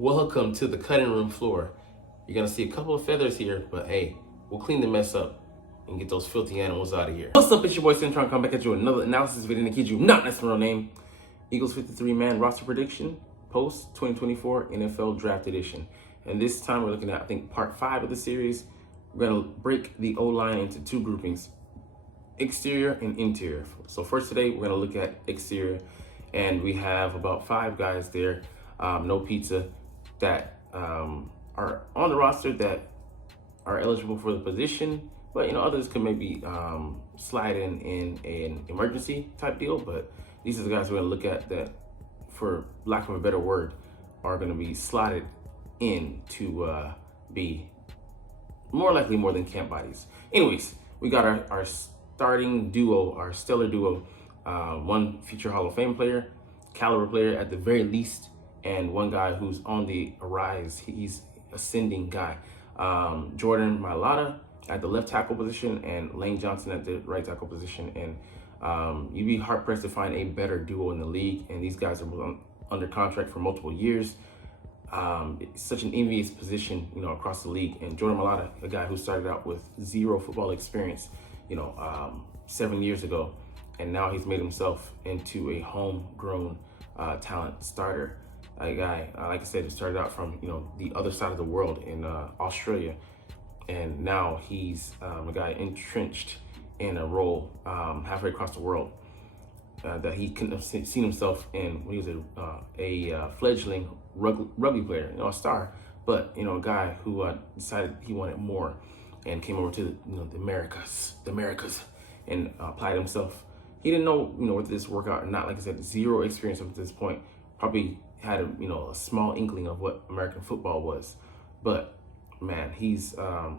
Welcome to the cutting room floor. You're gonna see a couple of feathers here, but hey, we'll clean the mess up and get those filthy animals out of here. What's up, it's your boy Cintron, come back at you with another analysis video, and kid you not, that's my real name. Eagles 53-man roster prediction, post 2024 NFL Draft Edition. And this time we're looking at, I think, part 5 of the series. We're gonna break the O-line into two groupings, exterior and interior. So first today, we're gonna look at exterior, and we have about 5 guys there, no pizza, that are on the roster that are eligible for the position, but others could maybe slide in an emergency type deal. But these are the guys we're gonna look at that, for lack of a better word, are gonna be slotted in to be more likely more than camp bodies. Anyways, we got our starting duo, our stellar duo, one future Hall of Fame player, caliber player at the very least, and one guy who's on the rise. He's ascending guy. Jordan Mailata at the left tackle position and Lane Johnson at the right tackle position. And you'd be hard pressed to find a better duo in the league. And these guys are under contract for multiple years. It's such an envious position, across the league. And Jordan Mailata, a guy who started out with zero football experience, 7 years ago, and now he's made himself into a homegrown talent starter. A guy, like I said, who started out from the other side of the world in Australia, and now he's a guy entrenched in a role halfway across the world that he couldn't have seen himself in when he was a fledgling rugby player, a star, but a guy who decided he wanted more and came over to the Americas, and applied himself. He didn't know whether this would work out or not. Like I said, zero experience up to this point. Probably had a small inkling of what American football was, but man, he's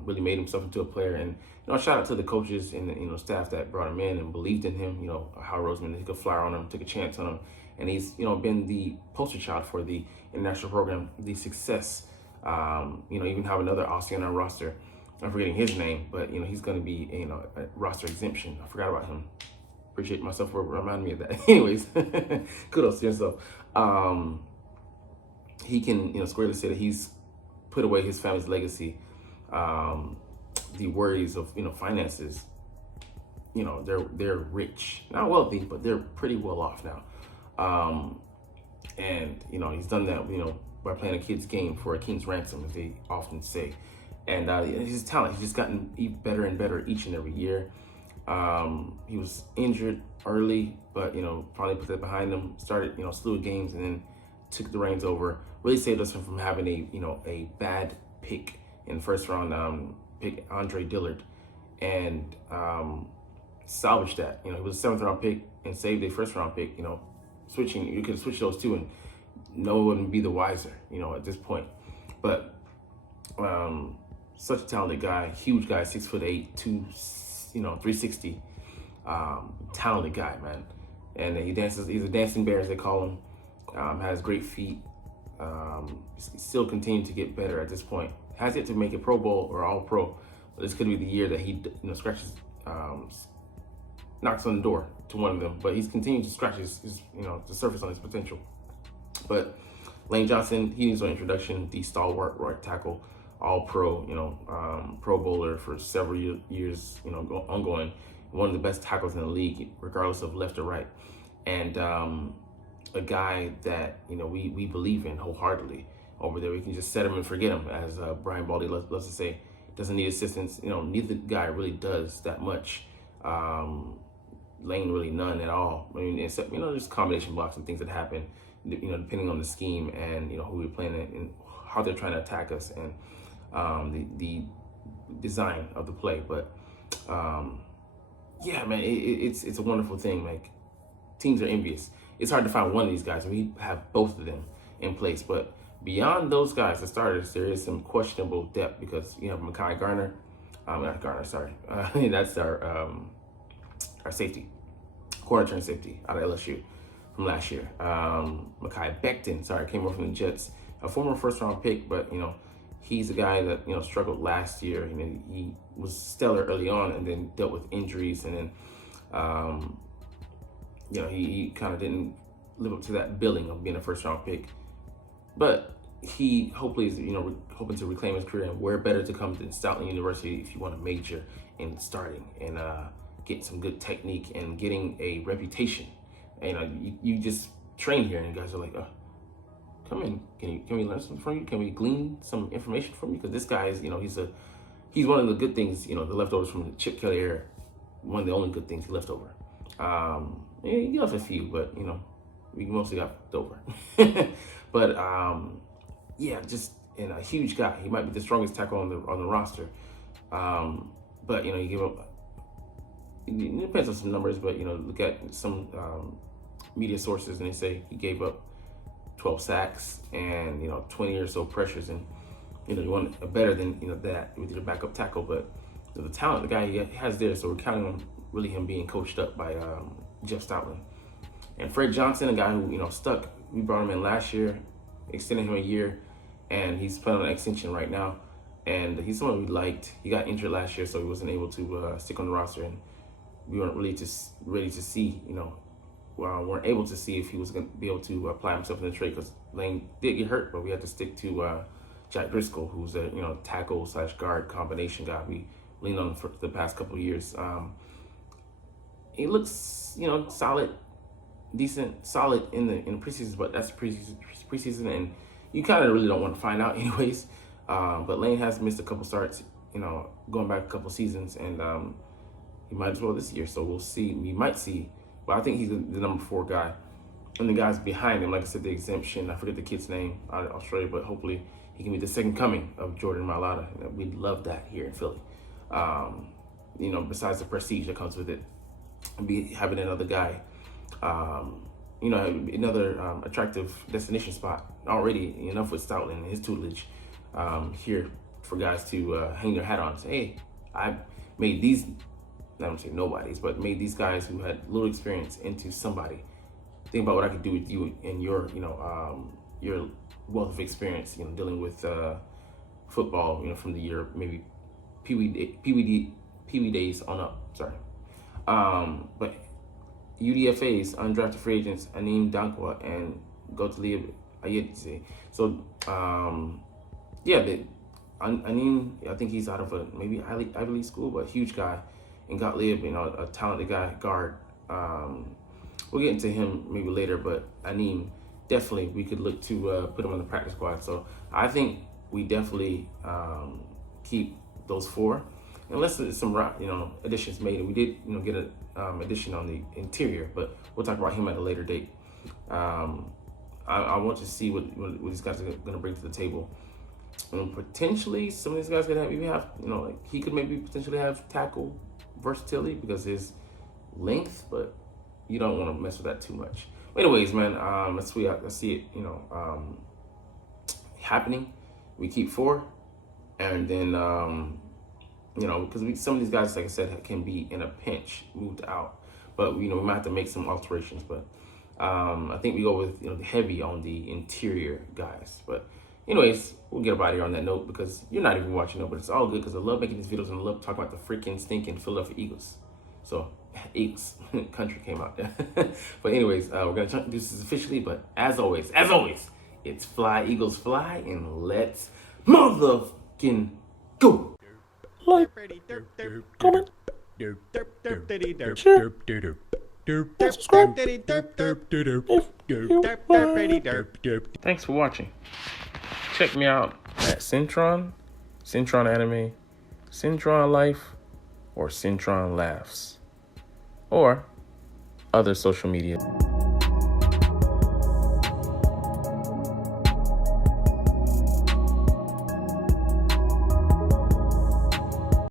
really made himself into a player. And shout out to the coaches and the staff that brought him in and believed in him. Howard Roseman, he could fly on him, took a chance on him, and he's been the poster child for the international program, the success. Even have another Aussie on our roster. I'm forgetting his name, but he's going to be a roster exemption. I forgot about him. Appreciate myself for reminding me of that. Anyways, kudos to yourself. He can squarely say that he's put away his family's legacy. The worries of finances. They're rich, not wealthy, but they're pretty well off now. And he's done that by playing a kid's game for a king's ransom, as they often say. And his talent, he's just gotten better and better each and every year. He was injured early, but finally put that behind him. Started a slew of games, and then took the reins over. Really saved us from having a bad pick in the first round. Pick Andre Dillard, and salvaged that. He was a 7th round pick and saved a 1st round pick. Switching, you could switch those two, and no one would be the wiser. At this point, but such a talented guy, huge guy, 6'8", 360, talented guy, man. And he dances. He's a dancing bear, as they call him. Has great feet. Still continuing to get better at this point. Has yet to make a Pro Bowl or All Pro, but this could be the year that he scratches, knocks on the door to one of them. But he's continuing to scratch his the surface on his potential. But Lane Johnson, he needs no introduction. The stalwart right tackle, All Pro, Pro Bowler for several years, ongoing. One of the best tackles in the league, regardless of left or right, and a guy that we believe in wholeheartedly over there. We can just set him and forget him, as Brian Baldy loves to say. Doesn't need assistance. Neither guy really does that much. Lane really none at all. I mean, except just combination blocks and things that happen, depending on the scheme and who we're playing and how they're trying to attack us, and the design of the play. But yeah, man, it's a wonderful thing. Like, teams are envious. It's hard to find one of these guys, and we have both of them in place. But beyond those guys, the starters, there is some questionable depth, because you have Mekhi Garner. Not Garner, sorry. That's our safety, corner turn safety out of LSU from last year. Mekhi Becton, came over from the Jets, a former 1st round pick, but he's a guy that struggled last year. He was stellar early on, and then dealt with injuries, and then he kind of didn't live up to that billing of being a 1st round pick. But he hopefully is, hoping to reclaim his career, and where better to come than Stoutland University if you want to major in starting and get some good technique and getting a reputation. And you just train here, and guys are like, oh, come in. Can we learn something from you? Can we glean some information from you? Because this guy is, he's one of the good things, the leftovers from the Chip Kelly era. One of the only good things he left over. He left a few, but we mostly got left over. But yeah, just a huge guy. He might be the strongest tackle on the roster. But he gave up. It depends on some numbers, but look at some media sources, and they say he gave up 12 sacks and 20 or so pressures, and you want better than that with your backup tackle. But the talent the guy he has there, so we're counting on really him being coached up by Jeff Stoutland. And Fred Johnson, a guy who stuck. We brought him in last year, extended him a year, and he's playing on an extension right now. And he's someone we liked. He got injured last year, so he wasn't able to stick on the roster, and we weren't really just ready to see, weren't able to see if he was going to be able to apply himself in the trade, because Lane did get hurt, but we had to stick to Jack Driscoll, who's a tackle/guard combination guy. We leaned on him for the past couple of years. He looks, solid, decent, solid in the preseason, but that's preseason, and you kind of really don't want to find out anyways. But Lane has missed a couple starts, going back a couple seasons, and he might as well this year. So we'll see. We might see. But I think he's the number 4 guy. And the guys behind him, like I said, the exemption, I forget the kid's name out of Australia, but hopefully he can be the second coming of Jordan Mailata. We'd love that here in Philly. Besides the prestige that comes with it, having another guy, another attractive destination spot already, enough with Stoutland and his tutelage here for guys to hang their hat on. Say, hey, I made these, I don't say nobody's, but made these guys who had little experience into somebody. Think about what I could do with you and your wealth of experience, dealing with football, from the year maybe Pee Wee days on up. Sorry, but UDFA's undrafted free agents Anim Dankwa and Gottlieb Ayetze. So Anim, I think he's out of a maybe Ivy League school, but huge guy, and Gottlieb, a talented guy, guard. We'll get into him maybe later, but Anim, definitely we could look to put him on the practice squad. So I think we definitely keep those 4, unless there's some additions made. And we did get an addition on the interior, but we'll talk about him at a later date. I want to see what these guys are going to bring to the table. Potentially some of these guys could have he could maybe potentially have tackle versatility because his length, but you don't want to mess with that too much. But anyways, man, let's see it, happening. We keep 4, and then because some of these guys, like I said, can be in a pinch moved out, but we might have to make some alterations. But I think we go with heavy on the interior guys. But anyways, we'll get about here on that note, because you're not even watching, but it's all good because I love making these videos and I love talking about the freaking stinking Philadelphia Eagles. So Eagles country came out there. But anyways, we're gonna do this officially. But as always, it's Fly Eagles Fly, and let's motherfucking go. Like, comment, share, subscribe. Thanks for watching. Check me out at Cintron Anime, Cintron Life, or Cintron Laughs, or other social media.